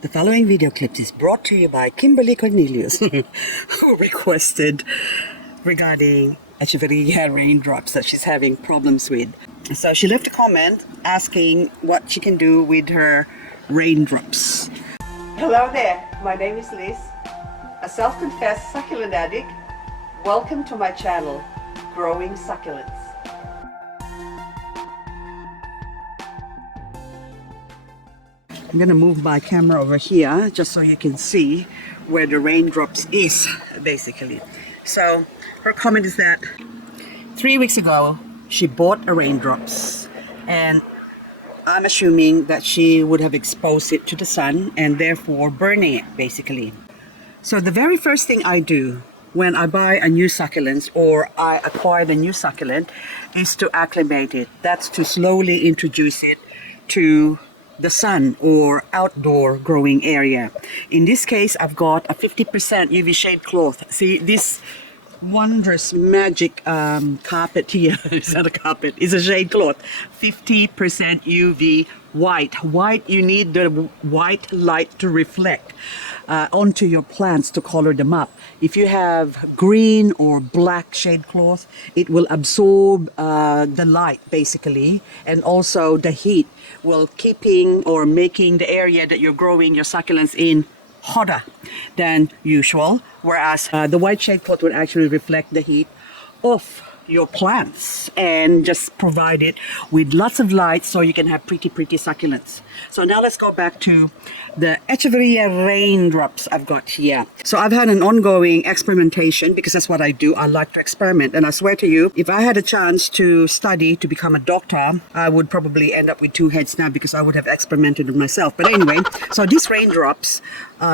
The following video clip is brought to you by Kimberly Cornelius, who requested regarding Echeveria Raindrops that she's having problems with. So she left a comment asking what she can do with her raindrops. Hello there, my name is Liz, a self-confessed succulent addict. Welcome to my channel, Growing Succulents. I'm going to move my camera over here just so you can see where the raindrops is, basically. So her comment is that 3 weeks ago she bought a raindrops, and I'm assuming that she would have exposed it to the sun and therefore burning it, basically. So the very first thing I do when I buy a new succulent or I acquire the new succulent is to acclimate it. That's to slowly introduce it to the sun or outdoor growing area. In this case, I've got a 50% UV shade cloth. See this wondrous magic carpet here. It's not a carpet, it's a shade cloth. 50% UV white. White, you need the white light to reflect onto your plants to color them up. If you have green or black shade cloth, it will absorb the light basically, and also the heat will keeping or making the area that you're growing your succulents in hotter than usual, whereas the white shade cloth would actually reflect the heat of your plants and just provide it with lots of light so you can have pretty succulents. So now let's go back to the Echeveria Raindrops I've got here. So I've had an ongoing experimentation because that's what I do. I like to experiment, and I swear to you, if I had a chance to study to become a doctor, I would probably end up with 2 heads now because I would have experimented with myself. But anyway, so this raindrops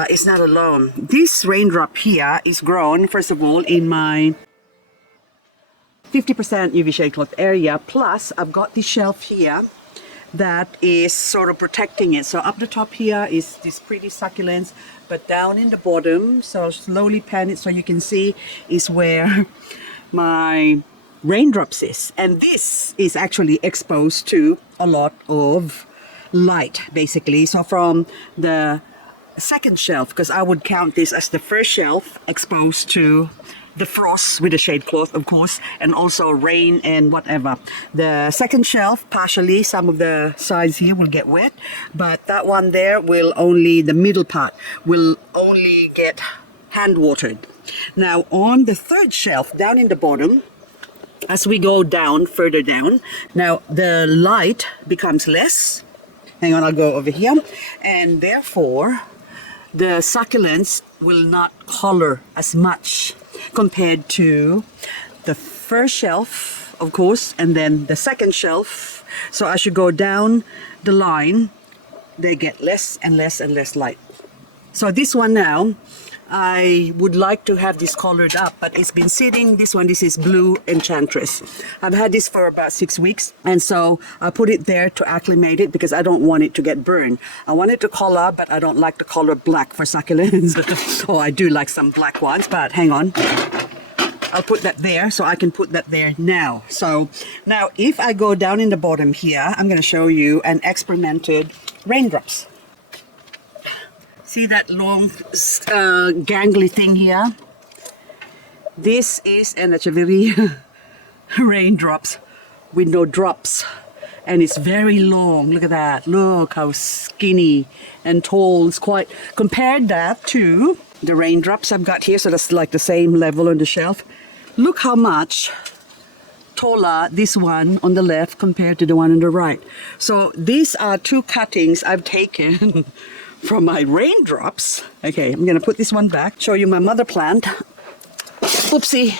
is not alone. This raindrop here is grown, first of all, in my 50% UV shade cloth area, plus I've got this shelf here that is sort of protecting it. So up the top here is these pretty succulents, but down in the bottom, so slowly pan it so you can see, is where my raindrops is. And this is actually exposed to a lot of light, basically. So from the second shelf, because I would count this as the first shelf, exposed to the frost with the shade cloth, of course, and also rain and whatever. The second shelf, partially, some of the sides here will get wet, but that one there will only, the middle part, will only get hand watered. Now on the third shelf, down in the bottom, as we go down, further down, now the light becomes less. Hang on, I'll go over here. And therefore, the succulents will not color as much compared to the first shelf, of course, and then the second shelf. So as you go down the line, they get less and less and less light. So this one now, I would like to have this colored up, but it's been sitting, this is Blue Enchantress. I've had this for about 6 weeks, and so I put it there to acclimate it because I don't want it to get burned. I want it to color, but I don't like the color black for succulents. Oh, I do like some black ones, but hang on. I'll put that there, so I can put that there now. So now if I go down in the bottom here, I'm going to show you an experimented raindrops. See that long gangly thing here? This is an Echeveria Raindrops with no drops, and it's very long. Look at that. Look how skinny and tall. It's quite, compared that to the raindrops I've got here, so that's like the same level on the shelf. Look how much taller this one on the left compared to the one on the right. So these are 2 cuttings I've taken from my raindrops. Okay, I'm gonna put this one back, show you my mother plant. Oopsie,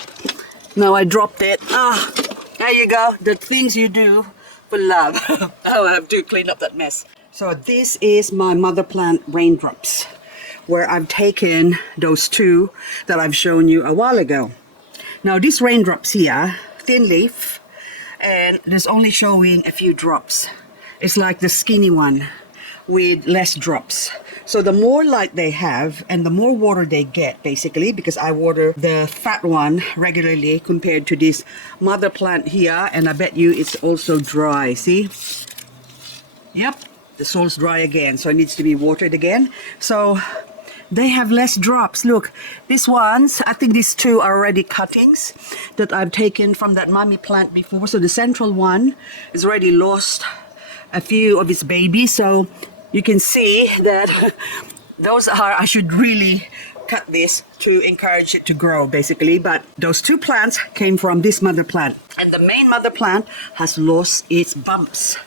now I dropped it. There you go, the things you do for love. Oh, I have to clean up that mess. So this is my mother plant raindrops, where I've taken those 2 that I've shown you a while ago. Now these raindrops here, thin leaf, and there's only showing a few drops. It's like the skinny one with less drops. So the more light they have and the more water they get, basically, because I water the fat one regularly compared to this mother plant here, and I bet you it's also dry. See? Yep, the soil's dry again, so it needs to be watered again. So they have less drops. Look, these ones, I think these two are already cuttings that I've taken from that mummy plant before. So the central one has already lost a few of its babies. So you can see that those are, I should really cut this to encourage it to grow basically. But those two plants came from this mother plant. And the main mother plant has lost its bumps.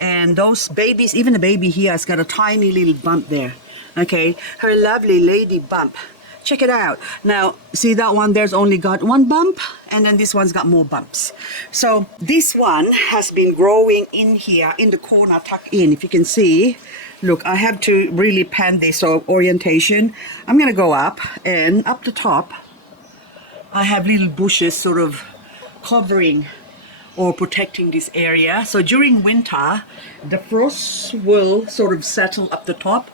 And those babies, even the baby here has got a tiny little bump there. Okay, her lovely lady bump. Check it out. Now, see that one there's only got one bump, and then this one's got more bumps. So this one has been growing in here, in the corner, tucked in. If you can see, look, I have to really pan this, so orientation. I'm gonna go up, and up the top, I have little bushes sort of covering or protecting this area. So during winter, the frost will sort of settle up the top,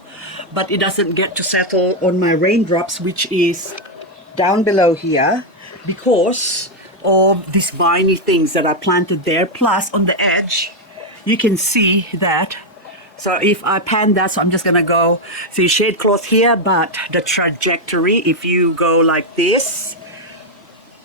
but it doesn't get to settle on my raindrops, which is down below here, because of these viney things that I planted there. Plus on the edge, you can see that. So if I pan that, so I'm just gonna go, see shade cloth here, but the trajectory, if you go like this,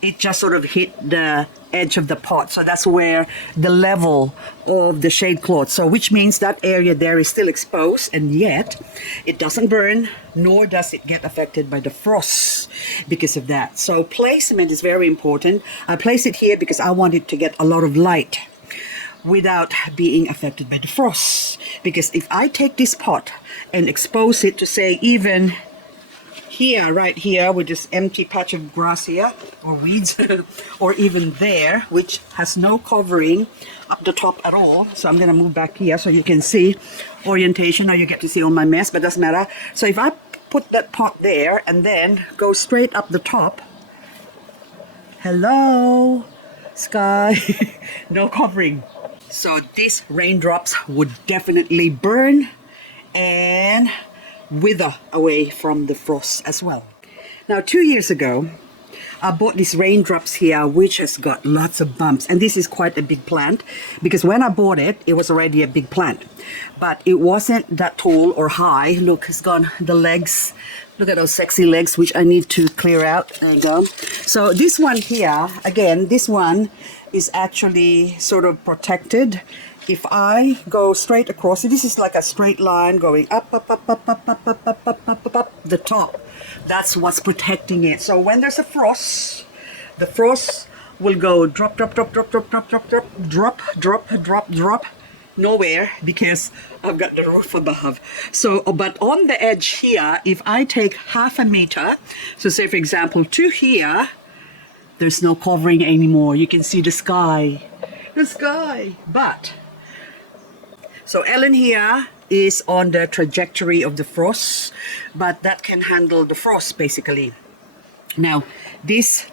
it just sort of hit the edge of the pot. So that's where the level of the shade cloth. So which means that area there is still exposed, and yet it doesn't burn, nor does it get affected by the frost because of that. So placement is very important. I place it here because I want it to get a lot of light without being affected by the frost. Because if I take this pot and expose it to, say, even here, right here, with this empty patch of grass here, or weeds, or even there, which has no covering up the top at all. So I'm gonna move back here so you can see orientation. Now you get to see all my mess, but doesn't matter. So if I put that pot there and then go straight up the top, hello, sky, no covering. So these raindrops would definitely burn and wither away from the frost as well. Now 2 years ago, I bought these raindrops here, which has got lots of bumps, and this is quite a big plant, because when I bought it, it was already a big plant, but it wasn't that tall or high. Look, it's gone, the legs, look at those sexy legs, which I need to clear out. There you go. So this one here, again, this one is actually sort of protected. If I go straight across, this is like a straight line going up, up, up, up, up, up, up, up, up, up, up, up, the top. That's what's protecting it. So when there's a frost, the frost will go drop, drop, drop, drop, drop, drop, drop, drop, drop, drop, drop, drop, nowhere, because I've got the roof above. So, but on the edge here, if I take half a meter, so say for example to here, there's no covering anymore. You can see the sky, but so Ellen here is on the trajectory of the frost, but that can handle the frost basically. Now, this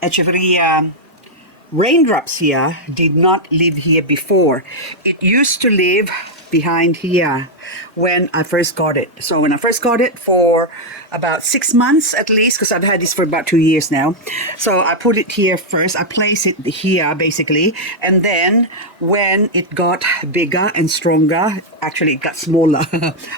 Echeveria Raindrops here did not live here before. It used to live behind here when I first got it. So when I first got it, for about 6 months at least, because I've had this for about 2 years now. So I put it here first, I place it here basically, and then when it got bigger and stronger, actually it got smaller,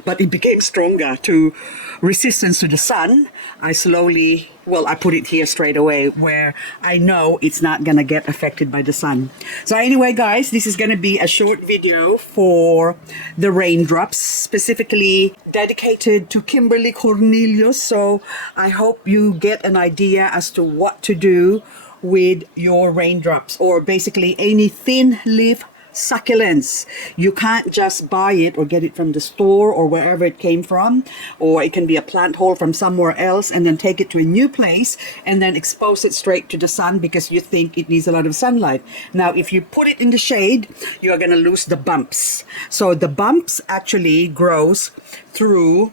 but it became stronger to resistance to the sun, I slowly, well, I put it here straight away where I know it's not gonna get affected by the sun. So anyway guys, this is gonna be a short video for the raindrops, specifically dedicated to Kimberly Cornelius. So I hope you get an idea as to what to do with your raindrops, or basically any thin leaf succulents. You can't just buy it or get it from the store or wherever it came from, or it can be a plant haul from somewhere else and then take it to a new place and then expose it straight to the sun because you think it needs a lot of sunlight. Now if you put it in the shade, you're going to lose the bumps. So the bumps actually grows through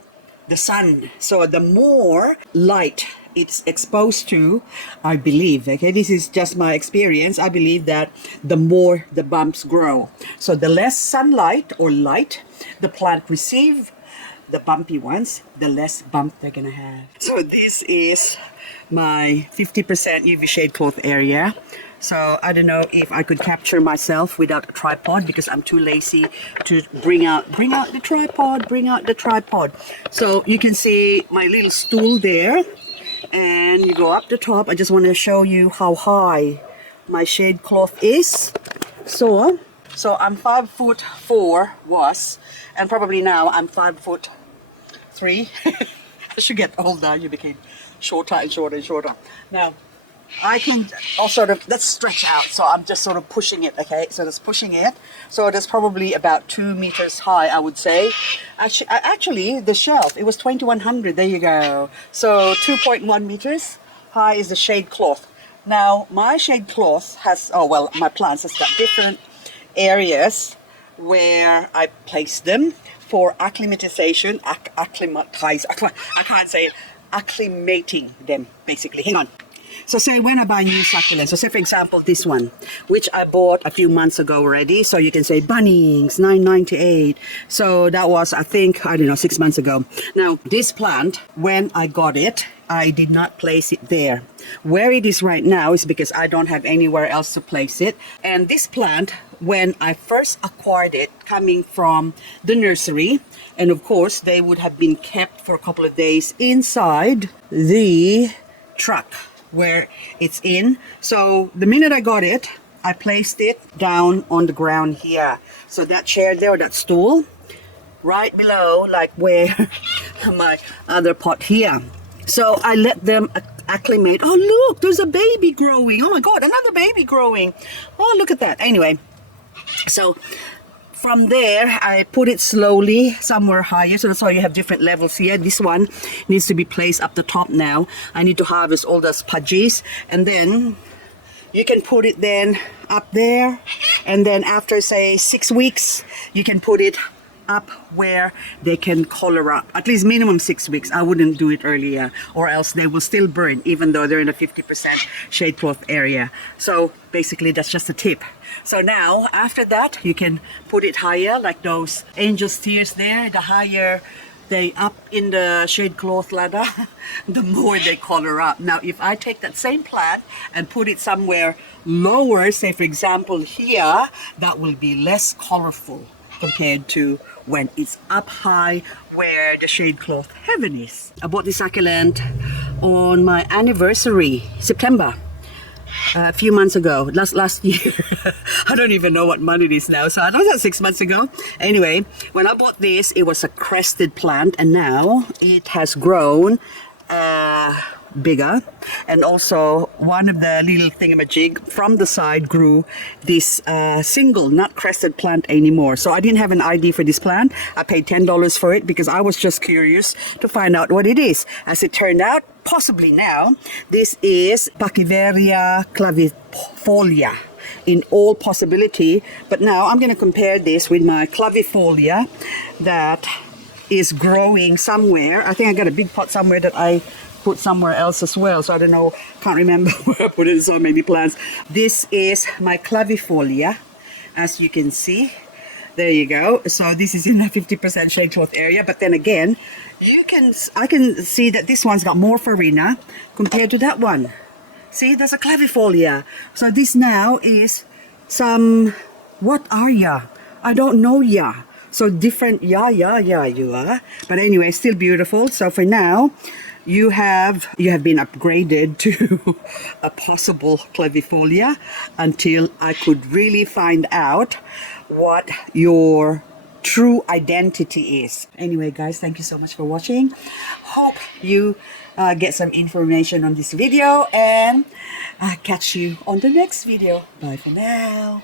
the sun. So the more light it's exposed to, I believe, okay, this is just my experience, I believe that the more the bumps grow. So the less sunlight or light the plant receive, the bumpy ones, the less bump they're gonna have. So this is my 50% UV shade cloth area. So I don't know if I could capture myself without a tripod because I'm too lazy to bring out the tripod. So you can see my little stool there, and you go up the top. I just want to show you how high my shade cloth is. So I'm 5'4" was, and probably now I'm 5'3". As you get older, you became shorter and shorter and shorter. Now, I can also, let's stretch out. So I'm just sort of pushing it, okay? So that's pushing it. So that's probably about 2 meters high, I would say. Actually, the shelf, it was 2100. There you go. So 2.1 meters high is the shade cloth. Now, my shade cloth has, oh, well, my plants has got different areas where I place them for acclimatization, I can't say it, acclimating them, basically. Hang on. So say when I buy new succulents, so say for example this one, which I bought a few months ago already, so you can say Bunnings, $9.98. So that was, I think, I don't know, 6 months ago. Now, this plant, when I got it, I did not place it there. Where it is right now is because I don't have anywhere else to place it. And this plant, when I first acquired it, coming from the nursery, and of course they would have been kept for a couple of days inside the truck where it's in. So the minute I got it, I placed it down on the ground here. So that chair there, or that stool, right below, like where my other pot here. So I let them acclimate. Oh look, there's a baby growing. Oh my God, another baby growing. Oh, look at that. Anyway, so from there, I put it slowly somewhere higher. So that's why you have different levels here. This one needs to be placed up the top now. I need to harvest all those pudgies. And then you can put it then up there. And then after, say, 6 weeks, you can put it up where they can color up. At least minimum 6 weeks. I wouldn't do it earlier, or else they will still burn, even though they're in a 50% shade cloth area. So basically, that's just a tip. So now, after that, you can put it higher, like those angel's tears there. The higher they up in the shade cloth ladder, the more they color up. Now, if I take that same plant and put it somewhere lower, say for example here, that will be less colorful compared to when it's up high where the shade cloth heaven is. I bought this succulent on my anniversary, September. A few months ago, last year. I don't even know what month it is now, so I know that's 6 months ago. Anyway, when I bought this, it was a crested plant, and now it has grown bigger. And also, one of the little thingamajig from the side grew this single, not crested plant anymore. So I didn't have an ID for this plant. I paid $10 for it because I was just curious to find out what it is. As it turned out, possibly now, this is Echeveria clavifolia in all possibility. But now I'm going to compare this with my clavifolia that is growing somewhere. I think I got a big pot somewhere that I put somewhere else as well, so I don't know, can't remember where I put it. So many plants. This is my clavifolia, as you can see. There you go. So this is in a 50% shade cloth area, but then again, I can see that this one's got more farina compared to that one. See, there's a clavifolia. So this now is some, what are ya? I don't know ya. So different, you are. But anyway, still beautiful. So for now, you have been upgraded to a possible clavifolia until I could really find out what your true identity is. Anyway, guys, thank you so much for watching. Hope you get some information on this video, and I'll catch you on the next video. Bye for now.